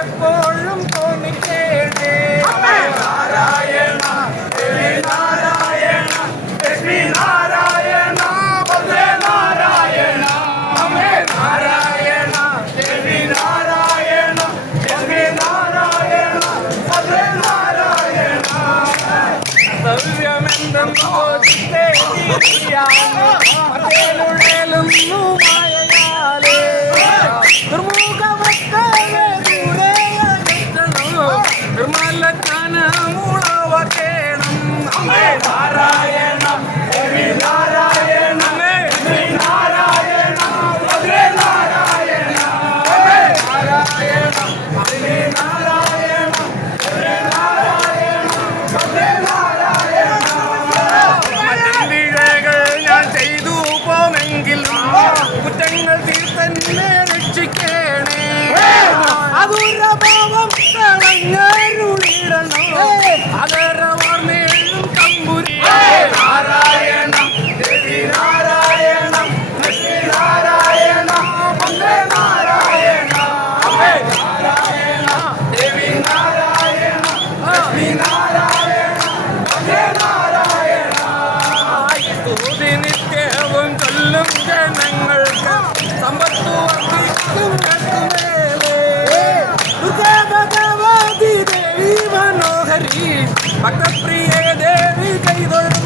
എപ്പോഴും തോന്നിക്കേണ്ടേ നാരായണ ദേവി നാരായണ ലക്ഷ്മി നാരായണ ഭദ്രേ നാരായണ അമ്മേ നാരായണ ദേവി നാരായണ ലക്ഷ്മി നാരായണ ഭദ്രേ നാരായണ ദിവ്യമെന്തെന്നോ ചിത്തേലുഴലും മായയാലേ നിർമ്മല ജ്ഞാനമുളവക്കേണം അമ്മേ നാരായണ ദേവി നാരായണ ലക്ഷ്മി നാരായണ ഭദ്രേ നാരായണ അമ്മേ നാരായണ ദേവി നാരായണ ഭദ്രേ നാരായണ ഭദ്രേ നാരായണ മറ്റെന്തിഴകൾ ഞാൻ ചെയ്തു പോമെങ്കിലും കുറ്റങ്ങൾ തീർത്തന്നെ രക്ഷിക്കണേ അതുരഭാവം അതരവർണ്ണയും തമ്പുരി നാരായണ ദേവി നാരായണ ലക്ഷ്മി നാരായണ ഭദ്രേ നാരായണ അമ്മേ നാരായണ ദേവി നാരായണ ലക്ഷ്മി നാരായണ ഭദ്രേ നാരായണ സ്തുതി നിത്യവും ചൊല്ലും ജനങ്ങൾക്ക് സമ്പത്തു വർദ്ധിക്കും ഭക്തപ്രിയ ദേവി കൈതൊഴും